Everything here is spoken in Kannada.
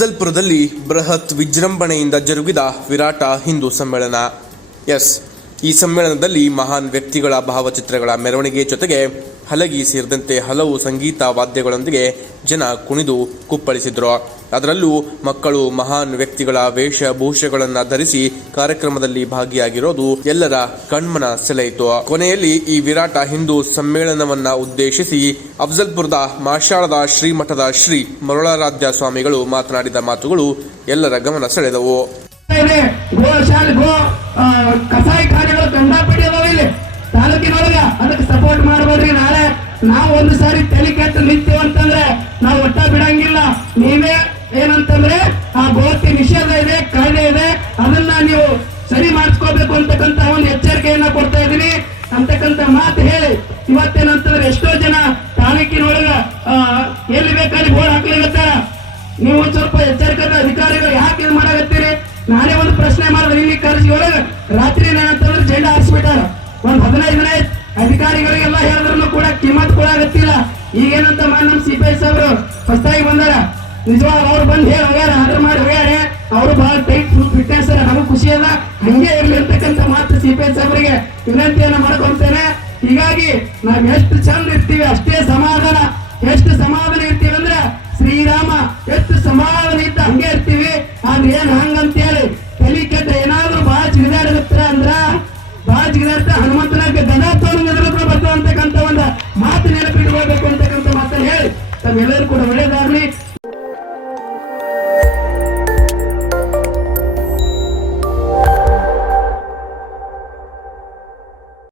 ಅಫ್ಜಲ್ಪುರದಲ್ಲಿ ಬೃಹತ್ ವಿಜೃಂಭಣೆಯಿಂದ ಜರುಗಿದ ವಿರಾಟ ಹಿಂದೂ ಸಮ್ಮೇಳನ. ಈ ಸಮ್ಮೇಳನದಲ್ಲಿ ಮಹಾನ್ ವ್ಯಕ್ತಿಗಳ ಭಾವಚಿತ್ರಗಳ ಮೆರವಣಿಗೆ ಜೊತೆಗೆ ಹಲಗಿ ಸೇರಿದಂತೆ ಹಲವು ಸಂಗೀತ ವಾದ್ಯಗಳೊಂದಿಗೆ ಜನ ಕುಣಿದು ಕುಪ್ಪಳಿಸಿದ್ರು. ಅದರಲ್ಲೂ ಮಕ್ಕಳು ಮಹಾನ್ ವ್ಯಕ್ತಿಗಳ ವೇಷಭೂಷಗಳನ್ನು ಧರಿಸಿ ಕಾರ್ಯಕ್ರಮದಲ್ಲಿ ಭಾಗಿಯಾಗಿರೋದು ಎಲ್ಲರ ಕಣ್ಮನ ಸೆಳೆಯಿತು. ಕೊನೆಯಲ್ಲಿ ಈ ವಿರಾಟ ಹಿಂದೂ ಸಮ್ಮೇಳನವನ್ನ ಉದ್ದೇಶಿಸಿ ಅಫ್ಜಲ್ಪುರದ ಮಾಷಾಳದ ಶ್ರೀಮಠದ ಶ್ರೀ ಮರುಳಾರಾಧ್ಯ ಸ್ವಾಮಿಗಳು ಮಾತನಾಡಿದ ಮಾತುಗಳು ಎಲ್ಲರ ಗಮನ ಸೆಳೆದವು. ಕಸಾಯಿ ಖಾನೆಗಳು ಕಂಡಾಪಟ್ಟಿ ಅದಾವ ಇಲ್ಲಿ ತಾಲೂಕಿನೊಳಗ. ಅದಕ್ಕೆ ಸಪೋರ್ಟ್ ಮಾಡಬೇಡ್ರಿ. ನಾಳೆ ನಾವು ಒಂದು ಸಾರಿ ತಲೆ ಕೆಟ್ಟು ನಿಂತೀವಿ ಅಂತಂದ್ರೆ ನಾವು ಒಟ್ಟ ಬಿಡಂಗಿಲ್ಲ. ನೀವೇ ಏನಂತಂದ್ರೆ ಆ ಗೋಹತ್ಯೆ ನಿಷೇಧ ಇದೆ, ಕಾಯ್ದೆ ಇದೆ, ಅದನ್ನ ನೀವು ಸರಿ ಮಾಡಿಸ್ಕೋಬೇಕು ಅಂತಕ್ಕಂತ ಒಂದು ಎಚ್ಚರಿಕೆಯನ್ನ ಕೊಡ್ತಾ ಇದೀನಿ ಅಂತಕ್ಕಂತ ಮಾತು ಹೇಳಿ ಇವತ್ತೇನಂತಂದ್ರೆ ಎಷ್ಟೋ ಜನ ತಾಲೂಕಿನೊಳಗ ಎಲ್ಲಿ ಬೇಕಾದ್ರೆ ಬೋರ್ಡ್ ಹಾಕ್ಲಿಗತ್ತಾರ. ನೀವು ಒಂದ್ ಸ್ವಲ್ಪ ಎಚ್ಚರಿಕೆದ ಅಧಿಕಾರಿಗಳು ಯಾಕೆ ಇದು ಮಾಡಾಕತ್ತೀರಿ? ನಾನೇ ಒಂದು ಪ್ರಶ್ನೆ ಮಾಡಿದ್ರೆ ಇಲ್ಲಿ ಕರ್ಸಿ ಒಳಗ ರಾತ್ರಿ ಏನಂತಂದ್ರೆ ಜೆಂಡ ಹಾರಿಸ್ಬಿಟ್ಟಾರ. ಒಂದ್ 15 ದಿನ ಅಧಿಕಾರಿಗಳಿಗೆಲ್ಲ ಹೇಳಿದ್ರು ಕೂಡ ಕಿಮ್ಮತ್ ಕೊಡಾಗತ್ತಿಲ್ಲ. ಈಗೇನಂತ ನಮ್ಮ CPI ಸಾಹೇಬ್ರು ಹೊಸದಾಗಿ ಬಂದಾರ. ನಿಜವಾಗ ಅವ್ರು ಬಂದು ಹೇಳಿ ಹೋಗ್ಯಾರ, ಆರ್ಡರ್ ಮಾಡಿ ಹೋಗ್ಯಾರ. ಅವರು ಬಹಳ ಟೈಟ್ ಫಿಟ್ನೆಸ್ ನಮಗ್ ಖುಷಿ ಅದ. ಹಂಗೆ ಇರ್ಲಿ ಅಂತಕ್ಕಂಥ ಮಾತು CPI ಸಾಹೇಬ್ರಿಗೆ ವಿನಂತಿಯನ್ನ ಮಾಡ್ಕೊಂತೇನೆ. ಹೀಗಾಗಿ ನಾವ್ ಎಷ್ಟು ಚಂದ ಇರ್ತೀವಿ ಅಷ್ಟೇ ಸಮಾಧಾನ. ಎಷ್ಟು ಸಮಾಧಾನ ಇರ್ತೀವಿ ಅಂದ್ರೆ ಶ್ರೀರಾಮ ಎಷ್ಟು ಸಮಾಧಾನ ಇದ್ದ ಹಂಗೆ ಇರ್ತೀವಿ. ಆದ್ರೆ ಏನ್ ಹಂಗಂತ ಹೇಳಿ ತಲೆ ಕೆಟ್ಟ ಏನಾದ್ರು ಬಹಳ ಜಿಗಿದಾಡಗತ್ತರ ಅಂದ್ರ ಬಹಳ ಜಿಗಿದಾಡ್ತ ಹನುಮಂತನ ಗದ ತೋರು ಬರ್ತಕ್ಕಂಥ ಒಂದು ಮಾತು ನೆನಪಿಟ್ಕೊಳ್ಬೇಕು ಅಂತಕ್ಕಂಥ ಮಾತನ್ನು ಹೇಳಿ ತಮ್ಮೆಲ್ಲರೂ ಕೂಡ ಒಳ್ಳೇದಾಗ್ಲಿ.